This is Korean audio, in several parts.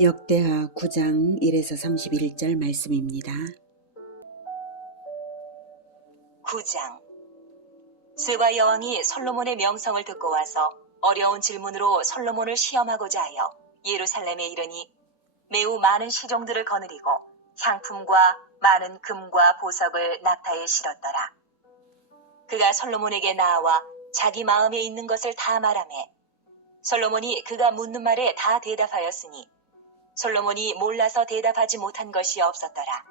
역대하 9장 1에서 31절 말씀입니다. 9장. 스바 여왕이 솔로몬의 명성을 듣고 와서 어려운 질문으로 솔로몬을 시험하고자 하여 예루살렘에 이르니 매우 많은 시종들을 거느리고 향품과 많은 금과 보석을 낙타에 실었더라. 그가 솔로몬에게 나아와 자기 마음에 있는 것을 다 말하매 솔로몬이 그가 묻는 말에 다 대답하였으니 솔로몬이 몰라서 대답하지 못한 것이 없었더라.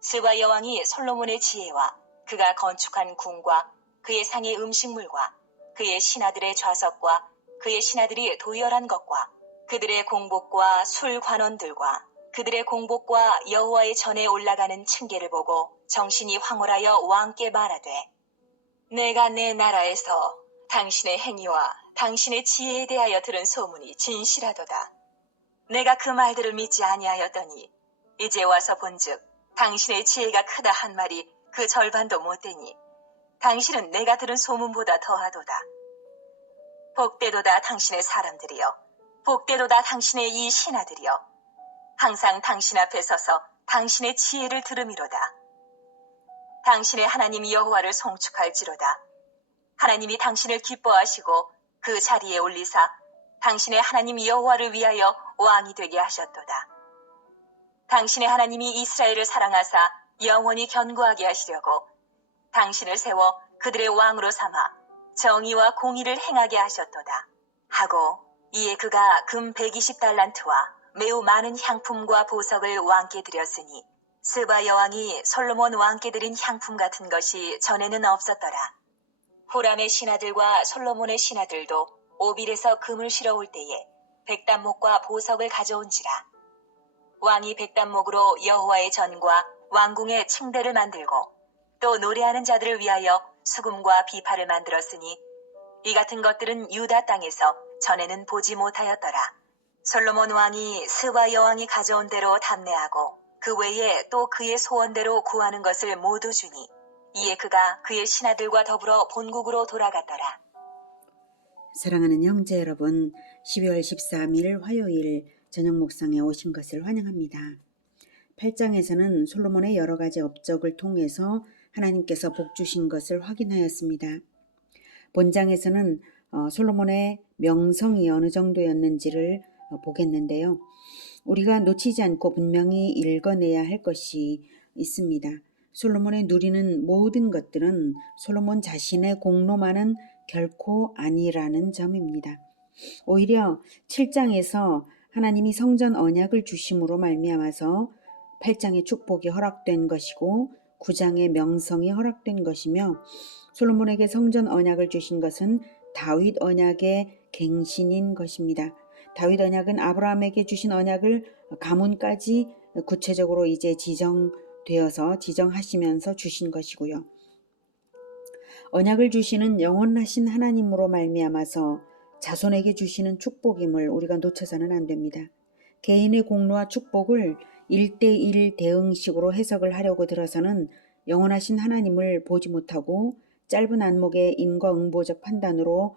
스바 여왕이 솔로몬의 지혜와 그가 건축한 궁과 그의 상의 음식물과 그의 신하들의 좌석과 그의 신하들이 도열한 것과 그들의 공복과 술 관원들과 그들의 공복과 여호와의 전에 올라가는 층계를 보고 정신이 황홀하여 왕께 말하되 내가 내 나라에서 당신의 행위와 당신의 지혜에 대하여 들은 소문이 진실하도다. 내가 그 말들을 믿지 아니하였더니 이제 와서 본즉 당신의 지혜가 크다 한 말이 그 절반도 못되니 당신은 내가 들은 소문보다 더하도다. 복되도다 당신의 사람들이여, 복되도다 당신의 이 신하들이여, 항상 당신 앞에 서서 당신의 지혜를 들음이로다. 당신의 하나님 여호와를 송축할지로다. 하나님이 당신을 기뻐하시고 그 자리에 올리사 당신의 하나님 여호와를 위하여 왕이 되게 하셨도다. 당신의 하나님이 이스라엘을 사랑하사 영원히 견고하게 하시려고 당신을 세워 그들의 왕으로 삼아 정의와 공의를 행하게 하셨도다. 하고 이에 그가 금 120달란트와 매우 많은 향품과 보석을 왕께 드렸으니 스바 여왕이 솔로몬 왕께 드린 향품 같은 것이 전에는 없었더라. 호람의 신하들과 솔로몬의 신하들도 오빌에서 금을 실어올 때에 백단목과 보석을 가져온지라. 왕이 백단목으로 여호와의 전과 왕궁의 층대를 만들고 또 노래하는 자들을 위하여 수금과 비파를 만들었으니 이 같은 것들은 유다 땅에서 전에는 보지 못하였더라. 솔로몬 왕이 스바 여왕이 가져온 대로 담내하고 그 외에 또 그의 소원대로 구하는 것을 모두 주니 이에 그가 그의 신하들과 더불어 본국으로 돌아갔더라. 사랑하는 형제 여러분, 12월 13일 화요일 저녁 묵상에 오신 것을 환영합니다. 8장에서는 솔로몬의 여러 가지 업적을 통해서 하나님께서 복 주신 것을 확인하였습니다. 본장에서는 솔로몬의 명성이 어느 정도였는지를 보겠는데요. 우리가 놓치지 않고 분명히 읽어내야 할 것이 있습니다. 솔로몬의 누리는 모든 것들은 솔로몬 자신의 공로만은 결코 아니라는 점입니다. 오히려 7장에서 하나님이 성전 언약을 주심으로 말미암아서 8장의 축복이 허락된 것이고 9장의 명성이 허락된 것이며 솔로몬에게 성전 언약을 주신 것은 다윗 언약의 갱신인 것입니다. 다윗 언약은 아브라함에게 주신 언약을 가문까지 구체적으로 이제 지정하시면서 주신 것이고요. 언약을 주시는 영원하신 하나님으로 말미암아서 자손에게 주시는 축복임을 우리가 놓쳐서는 안 됩니다. 개인의 공로와 축복을 1대1 대응식으로 해석을 하려고 들어서는 영원하신 하나님을 보지 못하고 짧은 안목의 인과응보적 판단으로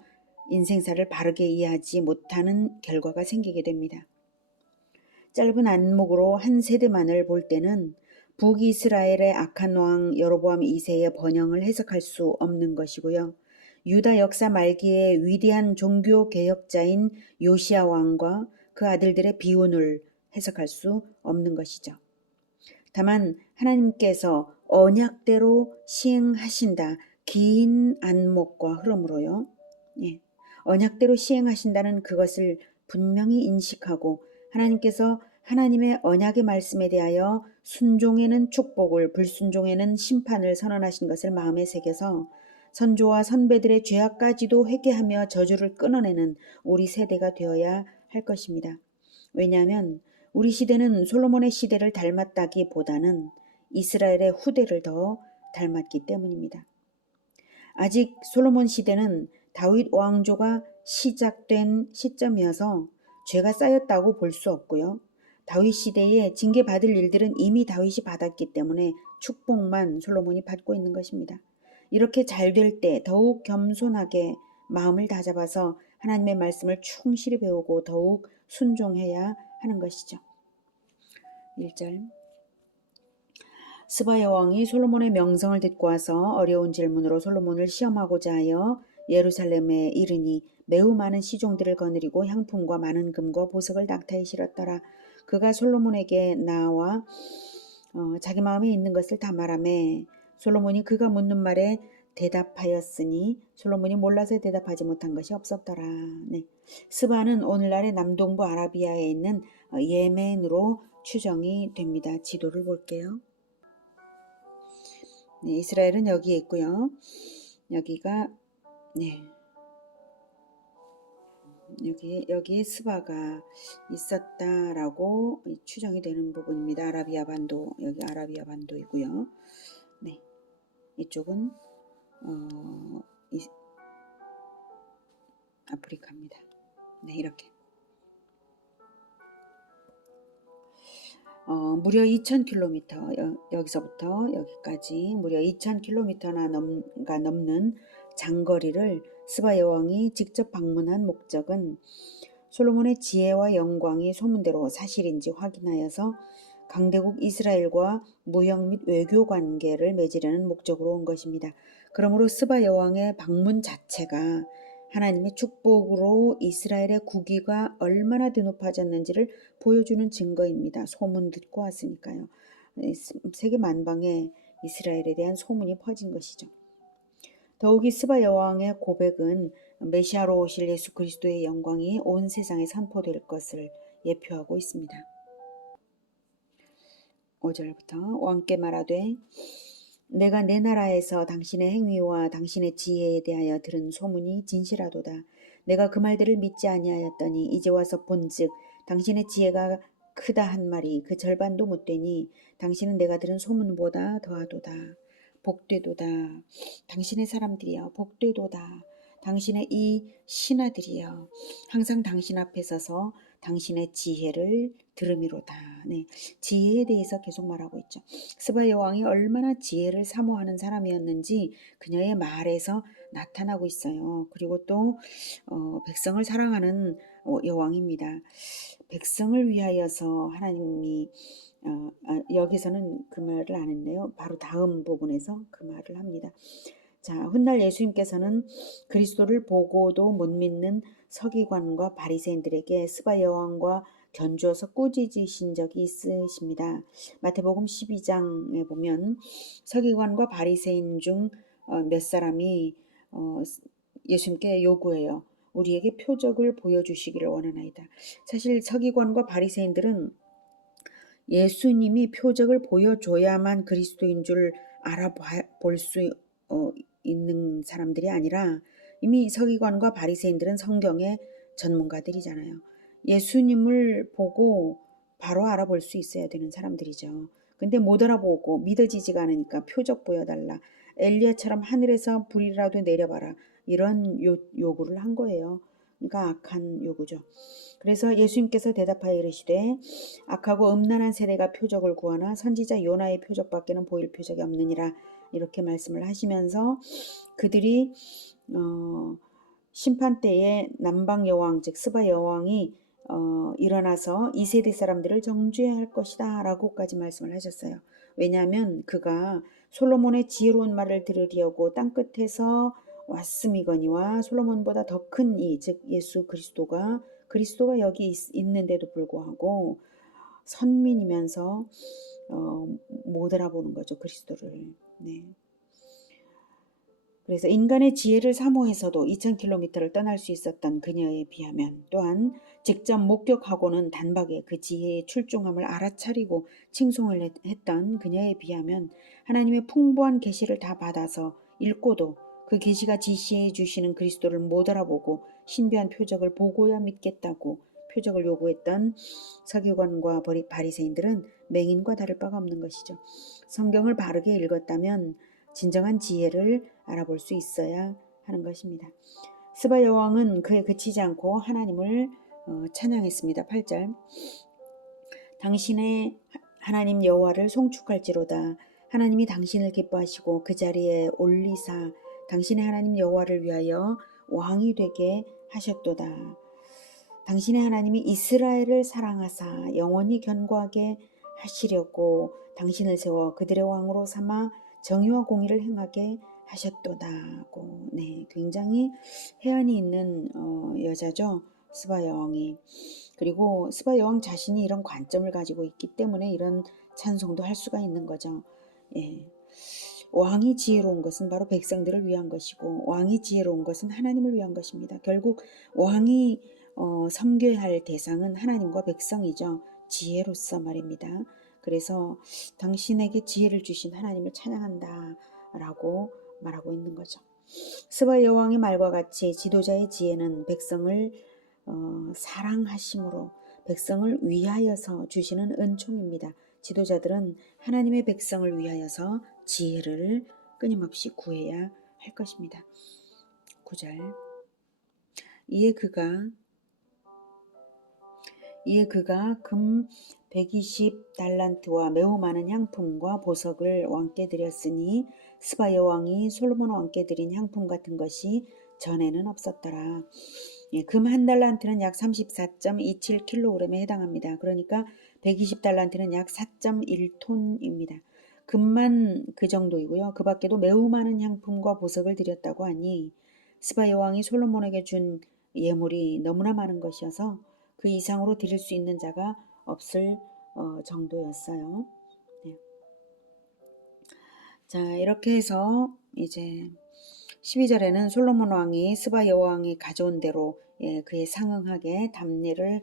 인생사를 바르게 이해하지 못하는 결과가 생기게 됩니다. 짧은 안목으로 한 세대만을 볼 때는 북이스라엘의 악한 왕 여로보암 2세의 번영을 해석할 수 없는 것이고요. 유다 역사 말기에 위대한 종교 개혁자인 요시야 왕과 그 아들들의 비운을 해석할 수 없는 것이죠. 다만 하나님께서 언약대로 시행하신다. 긴 안목과 흐름으로요. 언약대로 시행하신다는 그것을 분명히 인식하고 하나님께서 하나님의 언약의 말씀에 대하여 순종에는 축복을, 불순종에는 심판을 선언하신 것을 마음에 새겨서 선조와 선배들의 죄악까지도 회개하며 저주를 끊어내는 우리 세대가 되어야 할 것입니다. 왜냐하면 우리 시대는 솔로몬의 시대를 닮았다기보다는 이스라엘의 후대를 더 닮았기 때문입니다. 아직 솔로몬 시대는 다윗 왕조가 시작된 시점이어서 죄가 쌓였다고 볼 수 없고요. 다윗 시대에 징계받을 일들은 이미 다윗이 받았기 때문에 축복만 솔로몬이 받고 있는 것입니다. 이렇게 잘 될 때 더욱 겸손하게 마음을 다잡아서 하나님의 말씀을 충실히 배우고 더욱 순종해야 하는 것이죠. 1절 스바 여왕이 솔로몬의 명성을 듣고 와서 어려운 질문으로 솔로몬을 시험하고자 하여 예루살렘에 이르니 매우 많은 시종들을 거느리고 향품과 많은 금과 보석을 낙타에 실었더라. 그가 솔로몬에게 나와 자기 마음에 있는 것을 다 말하매 솔로몬이 그가 묻는 말에 대답하였으니 솔로몬이 몰라서 대답하지 못한 것이 없었더라. 네. 스바는 오늘날의 남동부 아라비아에 있는 예멘으로 추정이 됩니다. 지도를 볼게요. 네, 이스라엘은 여기에 있고요. 여기가 여기에 스바가 있었다라고 추정이 되는 부분입니다. 아라비아 반도, 여기 아라비아 반도이고요. 네, 이쪽은 아프리카입니다. 네, 이렇게. 무려 2000km, 여기서부터 여기까지 무려 2000km나 넘는 장거리를 스바 여왕이 직접 방문한 목적은 솔로몬의 지혜와 영광이 소문대로 사실인지 확인하여서 강대국 이스라엘과 무역 및 외교 관계를 맺으려는 목적으로 온 것입니다. 그러므로 스바 여왕의 방문 자체가 하나님의 축복으로 이스라엘의 국위가 얼마나 드높아졌는지를 보여주는 증거입니다. 소문 듣고 왔으니까요. 세계 만방에 이스라엘에 대한 소문이 퍼진 것이죠. 더욱이 스바 여왕의 고백은 메시아로 오실 예수 그리스도의 영광이 온 세상에 선포될 것을 예표하고 있습니다. 5절부터 왕께 말하되 내가 내 나라에서 당신의 행위와 당신의 지혜에 대하여 들은 소문이 진실하도다. 내가 그 말들을 믿지 아니하였더니 이제 와서 본즉 당신의 지혜가 크다 한 말이 그 절반도 못되니 당신은 내가 들은 소문보다 더하도다. 복되도다. 당신의 사람들이여 복되도다. 당신의 이 신하들이여 항상 당신 앞에 서서 당신의 지혜를 들음이로다. 네, 지혜에 대해서 계속 말하고 있죠. 스바 여왕이 얼마나 지혜를 사모하는 사람이었는지 그녀의 말에서 나타나고 있어요. 그리고 또 백성을 사랑하는 여왕입니다. 백성을 위하여서 하나님이 여기서는 그 말을 안 했네요. 바로 다음 부분에서 그 말을 합니다. 자, 훗날 예수님께서는 그리스도를 보고도 못 믿는 서기관과 바리새인들에게 스바 여왕과 견주어서 꾸짖으신 적이 있으십니다. 마태복음 12장에 보면 서기관과 바리새인 중 몇 사람이 예수님께 요구해요. 우리에게 표적을 보여주시기를 원하나이다. 사실 서기관과 바리새인들은 예수님이 표적을 보여줘야만 그리스도인 줄 알아볼 수 있는 사람들이 아니라 이미 서기관과 바리새인들은 성경의 전문가들이잖아요. 예수님을 보고 바로 알아볼 수 있어야 되는 사람들이죠. 근데 못 알아보고 믿어지지가 않으니까 표적 보여달라. 엘리야처럼 하늘에서 불이라도 내려봐라. 이런 요구를 한 거예요. 그러니까 악한 요구죠. 그래서 예수님께서 대답하여 이르시되 악하고 음란한 세대가 표적을 구하나 선지자 요나의 표적밖에는 보일 표적이 없느니라. 이렇게 말씀을 하시면서 그들이 심판 때에 남방 여왕 즉 스바 여왕이 일어나서 이 세대 사람들을 정죄해야 할 것이다 라고까지 말씀을 하셨어요. 왜냐하면 그가 솔로몬의 지혜로운 말을 들으려고 땅끝에서 왔음이거니와 솔로몬보다 더 큰 이 즉 예수 그리스도가 여기 있는데도 불구하고 선민이면서 못 알아보는 거죠. 그리스도를. 네. 그래서 인간의 지혜를 사모해서도 2000km를 떠날 수 있었던 그녀에 비하면 또한 직접 목격하고는 단박에 그 지혜의 출중함을 알아차리고 칭송을 했던 그녀에 비하면 하나님의 풍부한 계시를 다 받아서 읽고도 그 계시가 지시해 주시는 그리스도를 못 알아보고 신비한 표적을 보고야 믿겠다고 표적을 요구했던 서기관과 바리새인들은 맹인과 다를 바가 없는 것이죠. 성경을 바르게 읽었다면 진정한 지혜를 알아볼 수 있어야 하는 것입니다. 스바 여왕은 그에 그치지 않고 하나님을 찬양했습니다. 8절 당신의 하나님 여호와를 송축할지로다. 하나님이 당신을 기뻐하시고 그 자리에 올리사 당신의 하나님 여호와를 위하여 왕이 되게 하셨도다. 당신의 하나님이 이스라엘을 사랑하사 영원히 견고하게 하시려고 당신을 세워 그들의 왕으로 삼아 정의와 공의를 행하게 하셨도다고. 네, 굉장히 해안이 있는 여자죠. 스바 여왕이. 그리고 스바 여왕 자신이 이런 관점을 가지고 있기 때문에 이런 찬송도 할 수가 있는 거죠. 예. 왕이 지혜로운 것은 바로 백성들을 위한 것이고 왕이 지혜로운 것은 하나님을 위한 것입니다. 결국 왕이 섬겨야 할 대상은 하나님과 백성이죠. 지혜로서 말입니다. 그래서 당신에게 지혜를 주신 하나님을 찬양한다 라고 말하고 있는 거죠. 스바 여왕의 말과 같이 지도자의 지혜는 백성을 사랑하심으로 백성을 위하여서 주시는 은총입니다. 지도자들은 하나님의 백성을 위하여서 지혜를 끊임없이 구해야 할 것입니다. 9절. 이에 그가 금 120달란트와 매우 많은 향품과 보석을 왕께 드렸으니 스바 여왕이 솔로몬 왕께 드린 향품 같은 것이 전에는 없었더라. 예, 금 1달란트는 약 34.27kg에 해당합니다. 그러니까 120달란트는 약 4.1톤입니다. 금만 그 정도이고요. 그 밖에도 매우 많은 향품과 보석을 드렸다고 하니 스바 여왕이 솔로몬에게 준 예물이 너무나 많은 것이어서 그 이상으로 드릴 수 있는 자가 없을 정도였어요. 네. 자, 이렇게 해서 이제 12절에는 솔로몬 왕이 스바 여왕이 가져온 대로 그에 상응하게 답례를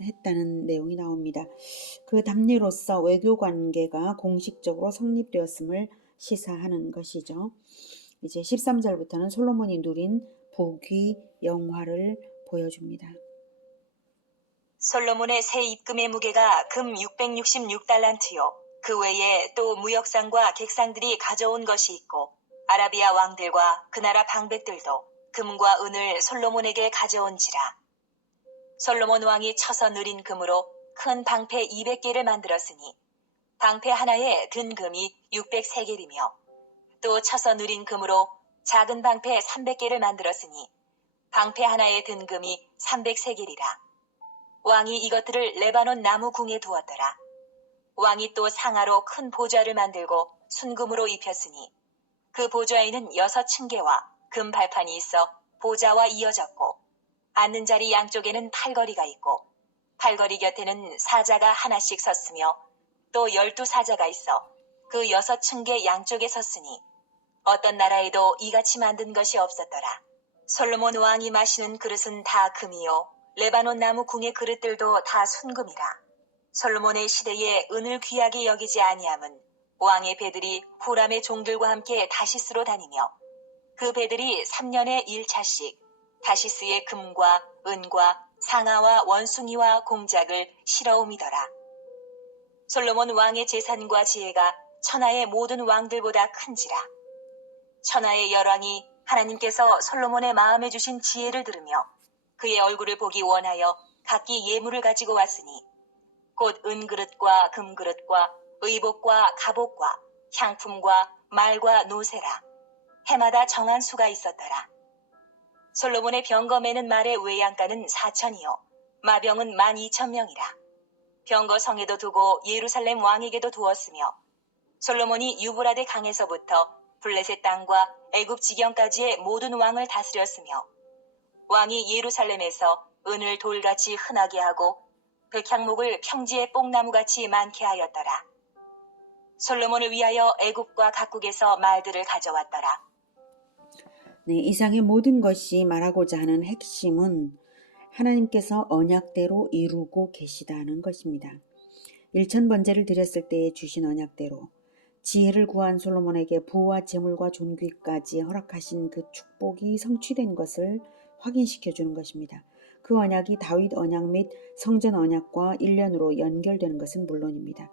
했다는 내용이 나옵니다. 그 답례로서 외교 관계가 공식적으로 성립되었음을 시사하는 것이죠. 이제 13절부터는 솔로몬이 누린 부귀 영화를 보여줍니다. 솔로몬의 새 입금의 무게가 금 666달란트요. 그 외에 또 무역상과 객상들이 가져온 것이 있고 아라비아 왕들과 그 나라 방백들도 금과 은을 솔로몬에게 가져온지라. 솔로몬 왕이 쳐서 느린 금으로 큰 방패 200개를 만들었으니 방패 하나에 든 금이 600세겔이며 또 쳐서 느린 금으로 작은 방패 300개를 만들었으니 방패 하나에 든 금이 300세겔이라. 왕이 이것들을 레바논 나무 궁에 두었더라. 왕이 또 상아로 큰 보좌를 만들고 순금으로 입혔으니 그 보좌에는 6층계와 금 발판이 있어 보좌와 이어졌고 앉는 자리 양쪽에는 팔걸이가 있고 팔걸이 곁에는 사자가 하나씩 섰으며 또 12사자가 있어 그 6층계 양쪽에 섰으니 어떤 나라에도 이같이 만든 것이 없었더라. 솔로몬 왕이 마시는 그릇은 다 금이요 레바논 나무 궁의 그릇들도 다 순금이라. 솔로몬의 시대에 은을 귀하게 여기지 아니함은 왕의 배들이 후람의 종들과 함께 다시스로 다니며 그 배들이 3년에 1차씩 다시스의 금과 은과 상아와 원숭이와 공작을 실어오미더라. 솔로몬 왕의 재산과 지혜가 천하의 모든 왕들보다 큰지라. 천하의 열왕이 하나님께서 솔로몬의 마음에 주신 지혜를 들으며 그의 얼굴을 보기 원하여 각기 예물을 가지고 왔으니 곧 은그릇과 금그릇과 의복과 갑옷과 향품과 말과 노새라. 해마다 정한 수가 있었더라. 솔로몬의 병거매는 말의 외양간은 4천이요 마병은 12,000명이라. 병거 성에도 두고 예루살렘 왕에게도 두었으며 솔로몬이 유브라데 강에서부터 블레셋 땅과 애굽 지경까지의 모든 왕을 다스렸으며 왕이 예루살렘에서 은을 돌같이 흔하게 하고 백향목을 평지의 뽕나무같이 많게 하였더라. 솔로몬을 위하여 애굽과 각국에서 말들을 가져왔더라. 네, 이상의 모든 것이 말하고자 하는 핵심은 하나님께서 언약대로 이루고 계시다는 것입니다. 1000번제를 드렸을 때에 주신 언약대로 지혜를 구한 솔로몬에게 부와 재물과 존귀까지 허락하신 그 축복이 성취된 것을 확인시켜 주는 것입니다. 그 언약이 다윗 언약 및 성전 언약과 일련으로 연결되는 것은 물론입니다.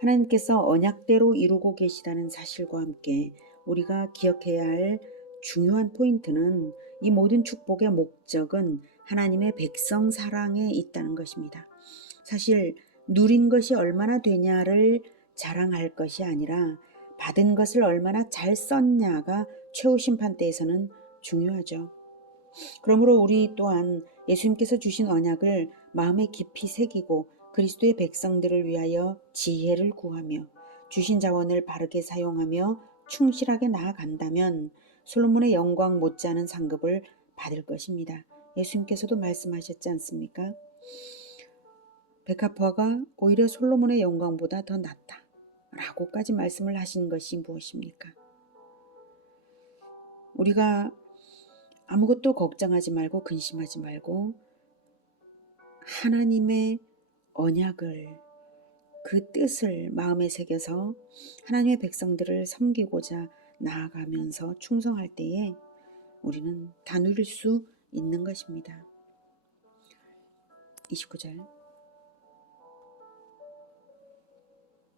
하나님께서 언약대로 이루고 계시다는 사실과 함께 우리가 기억해야 할 중요한 포인트는 이 모든 축복의 목적은 하나님의 백성 사랑에 있다는 것입니다. 사실 누린 것이 얼마나 되냐를 자랑할 것이 아니라 받은 것을 얼마나 잘 썼냐가 최후 심판대에서는 중요하죠. 그러므로 우리 또한 예수님께서 주신 언약을 마음에 깊이 새기고 그리스도의 백성들을 위하여 지혜를 구하며 주신 자원을 바르게 사용하며 충실하게 나아간다면 솔로몬의 영광 못지않은 상급을 받을 것입니다. 예수님께서도 말씀하셨지 않습니까? 백합화가 오히려 솔로몬의 영광보다 더 낫다 라고까지 말씀을 하신 것이 무엇입니까? 우리가 아무것도 걱정하지 말고 근심하지 말고 하나님의 언약을, 그 뜻을 마음에 새겨서 하나님의 백성들을 섬기고자 나아가면서 충성할 때에 우리는 다 누릴 수 있는 것입니다. 29절.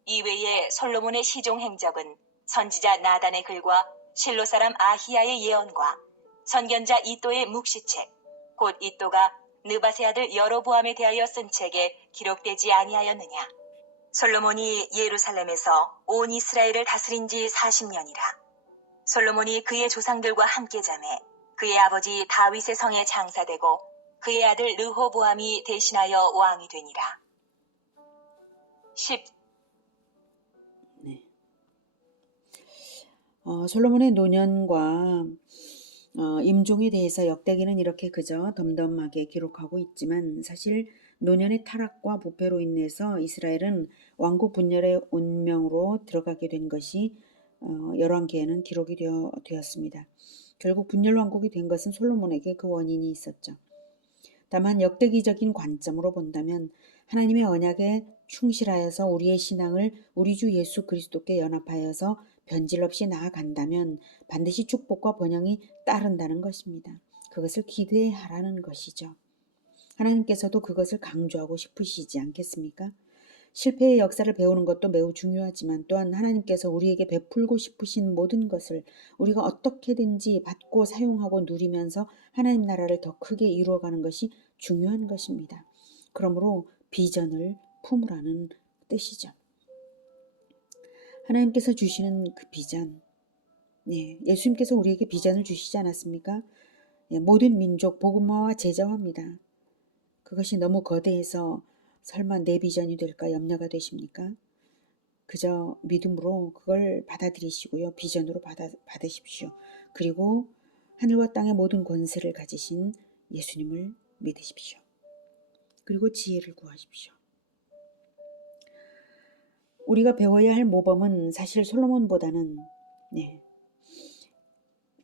이외에 솔로몬의 시종 행적은 선지자 나단의 글과 실로 사람 아히야의 예언과 선견자 이또의 묵시책, 곧 이또가 느밧의 아들 여로보암에 대하여 쓴 책에 기록되지 아니하였느냐. 솔로몬이 예루살렘에서 온 이스라엘을 다스린 지 40년이라. 솔로몬이 그의 조상들과 함께 자매 그의 아버지 다윗의 성에 장사되고 그의 아들 르호보암이 대신하여 왕이 되니라. 10. 네. 솔로몬의 노년과 임종에 대해서 역대기는 이렇게 그저 덤덤하게 기록하고 있지만 사실 노년의 타락과 부패로 인해서 이스라엘은 왕국 분열의 운명으로 들어가게 된 것이 열왕기에는 기록이 되었습니다. 결국 분열 왕국이 된 것은 솔로몬에게 그 원인이 있었죠. 다만 역대기적인 관점으로 본다면 하나님의 언약에 충실하여서 우리의 신앙을 우리 주 예수 그리스도께 연합하여서 변질 없이 나아간다면 반드시 축복과 번영이 따른다는 것입니다. 그것을 기대하라는 것이죠. 하나님께서도 그것을 강조하고 싶으시지 않겠습니까? 실패의 역사를 배우는 것도 매우 중요하지만 또한 하나님께서 우리에게 베풀고 싶으신 모든 것을 우리가 어떻게든지 받고 사용하고 누리면서 하나님 나라를 더 크게 이루어가는 것이 중요한 것입니다. 그러므로 비전을 품으라는 뜻이죠. 하나님께서 주시는 그 비전, 예수님께서 우리에게 비전을 주시지 않았습니까? 모든 민족 복음화와 제자화입니다. 그것이 너무 거대해서 설마 내 비전이 될까 염려가 되십니까? 그저 믿음으로 그걸 받아들이시고요. 비전으로 받으십시오. 그리고 하늘과 땅의 모든 권세를 가지신 예수님을 믿으십시오. 그리고 지혜를 구하십시오. 우리가 배워야 할 모범은 사실 솔로몬보다는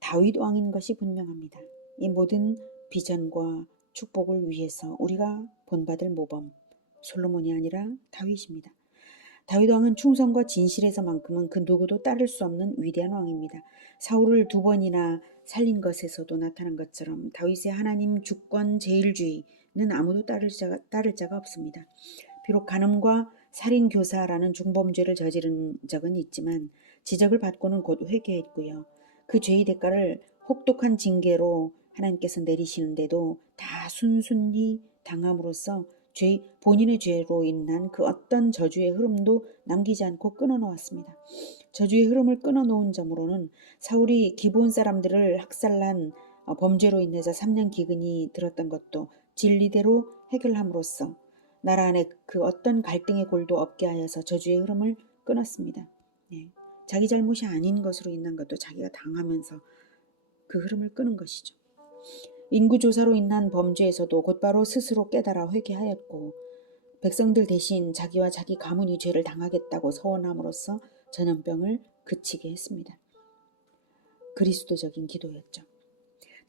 다윗 왕인 것이 분명합니다. 이 모든 비전과 축복을 위해서 우리가 본받을 모범, 솔로몬이 아니라 다윗입니다. 다윗 왕은 충성과 진실에서만큼은 그 누구도 따를 수 없는 위대한 왕입니다. 사울을 2번이나 살린 것에서도 나타난 것처럼 다윗의 하나님 주권 제일주의는 아무도 따를 자가 없습니다. 비록 간음과 살인 교사라는 중범죄를 저지른 적은 있지만 지적을 받고는 곧 회개했고요. 그 죄의 대가를 혹독한 징계로 하나님께서 내리시는데도 다 순순히 당함으로써 본인의 죄로 인한 그 어떤 저주의 흐름도 남기지 않고 끊어놓았습니다. 저주의 흐름을 끊어놓은 점으로는 사울이 기브온 사람들을 학살한 범죄로 인해서 3년 기근이 들었던 것도 진리대로 해결함으로써 나라 안에 그 어떤 갈등의 골도 없게 하여서 저주의 흐름을 끊었습니다. 자기 잘못이 아닌 것으로 인한 것도 자기가 당하면서 그 흐름을 끄는 것이죠. 인구조사로 인한 범죄에서도 곧바로 스스로 깨달아 회개하였고 백성들 대신 자기와 자기 가문이 죄를 당하겠다고 서원함으로써 전염병을 그치게 했습니다. 그리스도적인 기도였죠.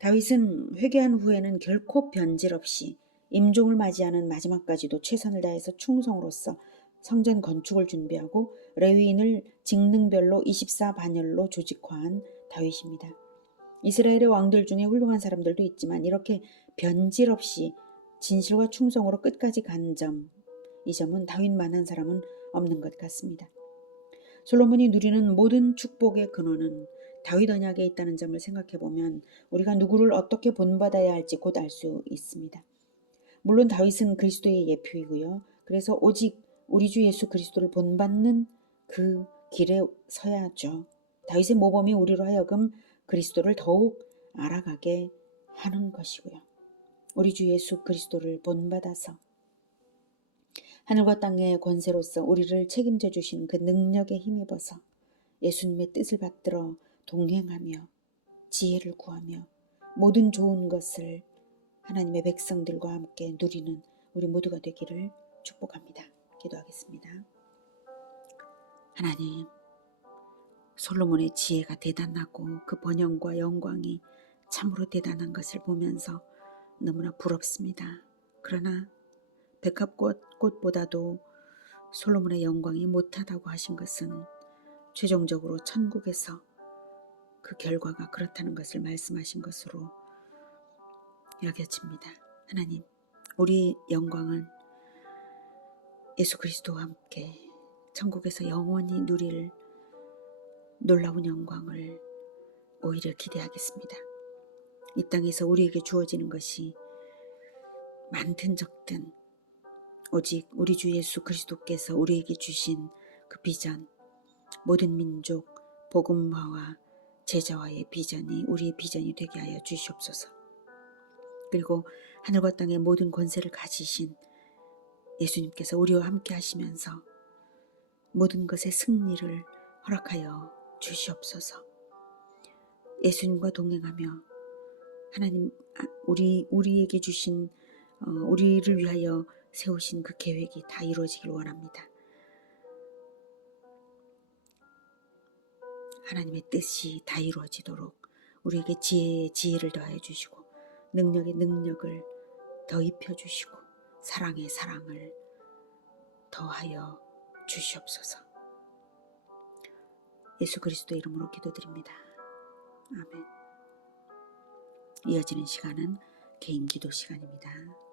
다윗은 회개한 후에는 결코 변질 없이 임종을 맞이하는 마지막까지도 최선을 다해서 충성으로서 성전 건축을 준비하고 레위인을 직능별로 24반열로 조직화한 다윗입니다. 이스라엘의 왕들 중에 훌륭한 사람들도 있지만 이렇게 변질 없이 진실과 충성으로 끝까지 간 점, 이 점은 다윗만한 사람은 없는 것 같습니다. 솔로몬이 누리는 모든 축복의 근원은 다윗 언약에 있다는 점을 생각해보면 우리가 누구를 어떻게 본받아야 할지 곧 알 수 있습니다. 물론 다윗은 그리스도의 예표이고요. 그래서 오직 우리 주 예수 그리스도를 본받는 그 길에 서야죠. 다윗의 모범이 우리로 하여금 그리스도를 더욱 알아가게 하는 것이고요. 우리 주 예수 그리스도를 본받아서 하늘과 땅의 권세로서 우리를 책임져 주신 그 능력에 힘입어서 예수님의 뜻을 받들어 동행하며 지혜를 구하며 모든 좋은 것을 하나님의 백성들과 함께 누리는 우리 모두가 되기를 축복합니다. 기도하겠습니다. 하나님, 솔로몬의 지혜가 대단하고 그 번영과 영광이 참으로 대단한 것을 보면서 너무나 부럽습니다. 그러나 백합꽃보다도 솔로몬의 영광이 못하다고 하신 것은 최종적으로 천국에서 그 결과가 그렇다는 것을 말씀하신 것으로 여겨집니다. 하나님, 우리 영광은 예수 그리스도와 함께 천국에서 영원히 누릴 놀라운 영광을 오히려 기대하겠습니다. 이 땅에서 우리에게 주어지는 것이 많든 적든 오직 우리 주 예수 그리스도께서 우리에게 주신 그 비전, 모든 민족 복음화와 제자화의 비전이 우리의 비전이 되게 하여 주시옵소서. 그리고 하늘과 땅의 모든 권세를 가지신 예수님께서 우리와 함께 하시면서 모든 것의 승리를 허락하여 주시옵소서. 예수님과 동행하며 하나님 우리에게 주신 우리를 위하여 세우신 그 계획이 다 이루어지길 원합니다. 하나님의 뜻이 다 이루어지도록 우리에게 지혜를 더하여 주시고 능력의 능력을 더 입혀주시고 사랑의 사랑을 더하여 주시옵소서. 예수 그리스도 이름으로 기도드립니다. 아멘. 이어지는 시간은 개인 기도 시간입니다.